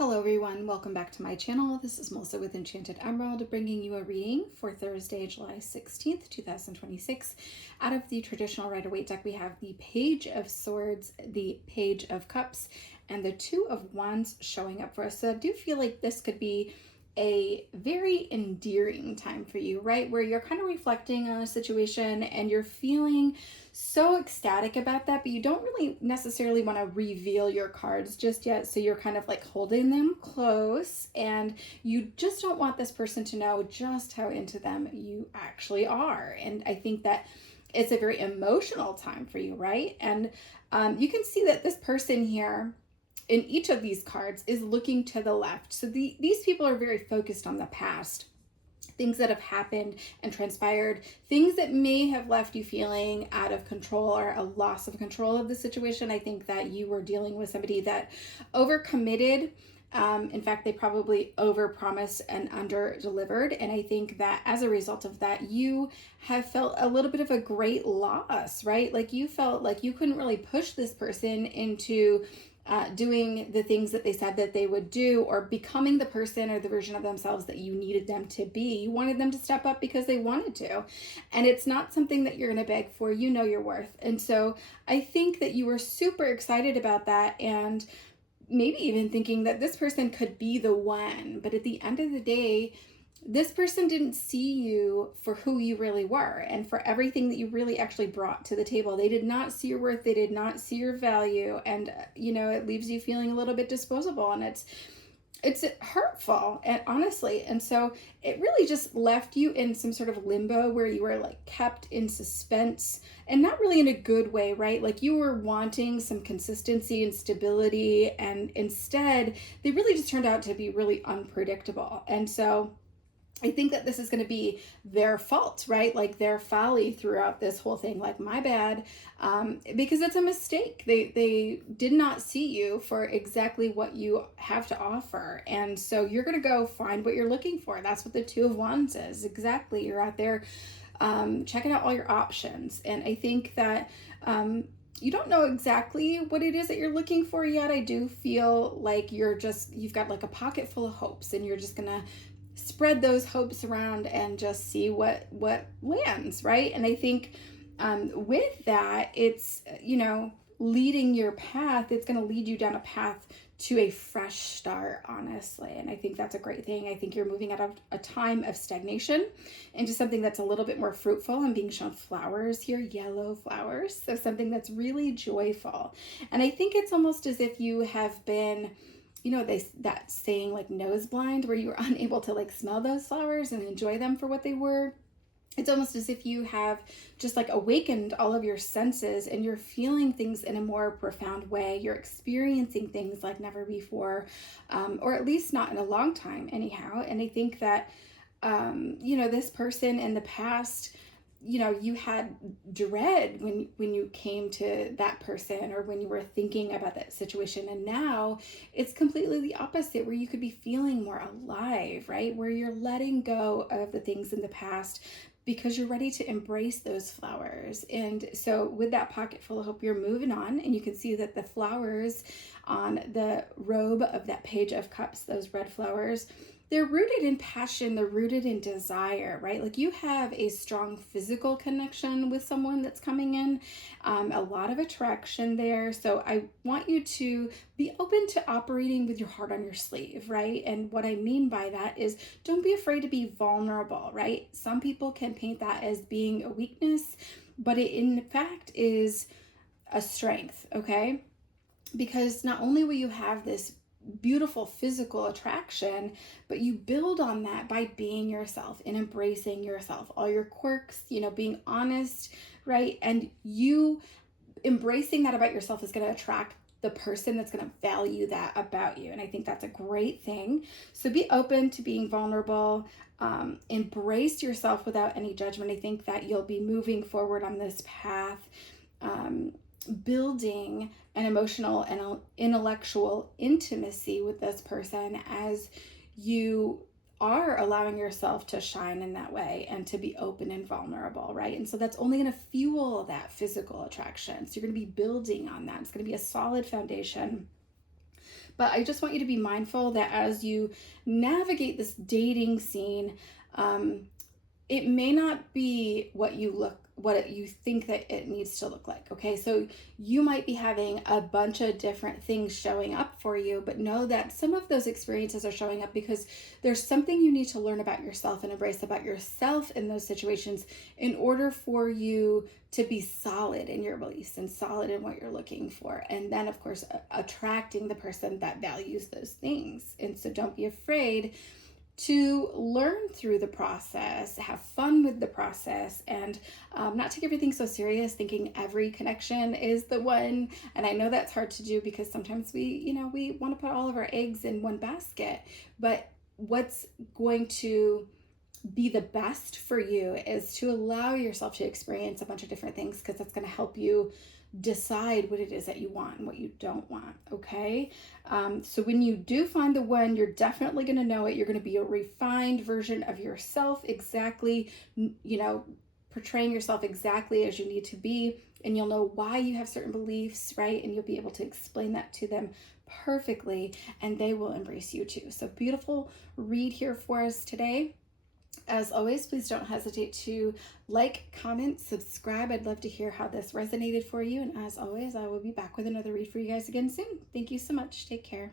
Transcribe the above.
Hello everyone, welcome back to my channel. This is Melissa with Enchanted Emerald, bringing you a reading for Thursday, July 16th, 2026. Out of the traditional Rider-Waite deck, we have the Page of Swords, the Page of Cups, and the Two of Wands showing up for us. So I do feel like this could be a very endearing time for you, right? Where you're kind of reflecting on a situation and you're feeling so ecstatic about that, but you don't really necessarily want to reveal your cards just yet. So you're kind of like holding them close and you just don't want this person to know just how into them you actually are. And I think that it's a very emotional time for you, right? And you can see that this person here in each of these cards is looking to the left. So these people are very focused on the past, things that have happened and transpired, things that may have left you feeling out of control or a loss of control of the situation. I think that you were dealing with somebody that overcommitted. In fact, they probably overpromised and under-delivered. And I think that as a result of that, you have felt a little bit of a great loss, right? Like you felt like you couldn't really push this person into doing the things that they said that they would do, or becoming the person or the version of themselves that you needed them to be. You wanted them to step up because they wanted to. And it's not something that you're going to beg for. You know your worth. And so I think that you were super excited about that, and maybe even thinking that this person could be the one. But at the end of the day, this person didn't see you for who you really were and for everything that you really actually brought to the table. They did not see your worth. They did not see your value. And, it leaves you feeling a little bit disposable, and it's hurtful, and honestly. And so it really just left you in some sort of limbo where you were like kept in suspense, and not really in a good way, right? Like you were wanting some consistency and stability, and instead they really just turned out to be really unpredictable. And so I think that this is going to be their fault, right? Like their folly throughout this whole thing, like my bad, because it's a mistake. They did not see you for exactly what you have to offer. And so you're going to go find what you're looking for. That's what the Two of Wands is. Exactly. You're out there checking out all your options. And I think that you don't know exactly what it is that you're looking for yet. I do feel like you've got like a pocket full of hopes, and you're just going to spread those hopes around and just see what lands, right? And I think with that, it's leading your path. It's going to lead you down a path to a fresh start, honestly. And I think that's a great thing. I think you're moving out of a time of stagnation into something that's a little bit more fruitful. I'm being shown flowers here, yellow flowers, so something that's really joyful. And I think it's almost as if you have been, that saying like nose blind, where you were unable to like smell those flowers and enjoy them for what they were. It's almost as if you have just like awakened all of your senses, and you're feeling things in a more profound way. You're experiencing things like never before, or at least not in a long time anyhow. And I think that, this person in the past, you had dread when you came to that person, or when you were thinking about that situation. And now it's completely the opposite, where you could be feeling more alive, right? Where you're letting go of the things in the past because you're ready to embrace those flowers. And so with that pocket full of hope, you're moving on, and you can see that the flowers on the robe of that Page of Cups, those red flowers, they're rooted in passion, they're rooted in desire, right? Like you have a strong physical connection with someone that's coming in, a lot of attraction there. So I want you to be open to operating with your heart on your sleeve, right? And what I mean by that is, don't be afraid to be vulnerable, right? Some people can paint that as being a weakness, but it in fact is a strength, okay? Because not only will you have this beautiful physical attraction, but you build on that by being yourself and embracing yourself, all your quirks, being honest, right? And you embracing that about yourself is going to attract the person that's going to value that about you. And I think that's a great thing. So be open to being vulnerable, embrace yourself without any judgment. I think that you'll be moving forward on this path, building an emotional and intellectual intimacy with this person as you are allowing yourself to shine in that way and to be open and vulnerable, right? And so that's only going to fuel that physical attraction. So you're going to be building on that. It's going to be a solid foundation. But I just want you to be mindful that as you navigate this dating scene, it may not be what you think that it needs to look like. Okay, so you might be having a bunch of different things showing up for you, but know that some of those experiences are showing up because there's something you need to learn about yourself and embrace about yourself in those situations in order for you to be solid in your beliefs and solid in what you're looking for. And then, of course, attracting the person that values those things. And so don't be afraid to learn through the process, have fun with the process, and not take everything so serious, thinking every connection is the one. And I know that's hard to do because sometimes we want to put all of our eggs in one basket. But what's going to be the best for you is to allow yourself to experience a bunch of different things, because that's going to help you decide what it is that you want and what you don't want. Okay, so when you do find the one, you're definitely going to know it. You're going to be a refined version of yourself, exactly, portraying yourself exactly as you need to be, and you'll know why you have certain beliefs, right? And you'll be able to explain that to them perfectly, and they will embrace you too. So beautiful read here for us today. As always, please don't hesitate to like, comment, subscribe. I'd love to hear how this resonated for you. And as always, I will be back with another read for you guys again soon. Thank you so much. Take care.